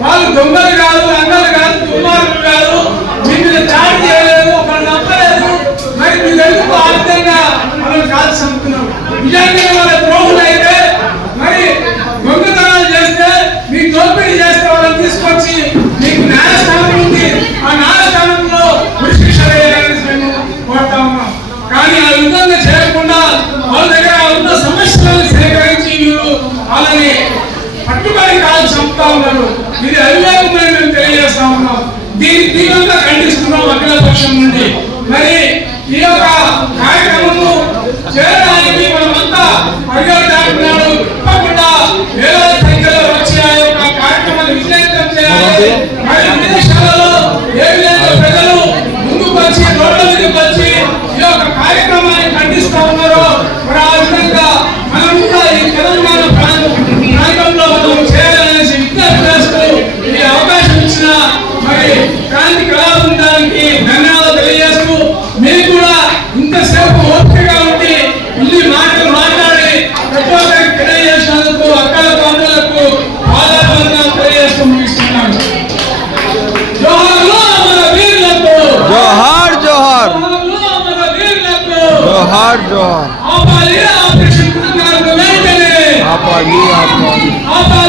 వాళ్ళు దొంగలు కాదు రంగలు కాదు దుర్మార్గులు కాదు. మిమ్మల్ని దాడి చేయలేదు మనం నమ్మలేదు. మరి మీరు ఎందుకు ఆర్థికంగా మనం కాల్సి అనుకున్నాం నిజానికి పట్టుబడి కాదు చంపుతా ఉన్నారు ఇది అవివేకమని మేము తెలియజేస్తా ఉన్నాం. దీన్ని తీవ్రంగా ఖండిస్తున్నాం అఖిల పక్షం నుండి. మరి ఈ యొక్క కార్యక్రమము చేయడానికి మనమంతా అడిగాడు తప్పకుండా వేల సంఖ్యలో వచ్చి ఆ యొక్క కార్యక్రమాన్ని విజయవంతం చేయాలి. ఓపికగా ఉండి ఇన్ని మాటలు మాట్లాడి ప్రతి ఒక్కరికి తెలియజేసినందుకు అక్కల బంధువులకు ఆధారపడిన తెలియజేస్తూ ముగిస్తున్నాను జోహార్లు మన వీరులకు జోహార్ జోహార్ జోహార్లు మన వీరులకు జోహార్ జోహార్ ఆపాలి ఆపరేషన్ కుటుంబాలకు వెంటనే ఆపాలి ఆపాలి ఆపాలి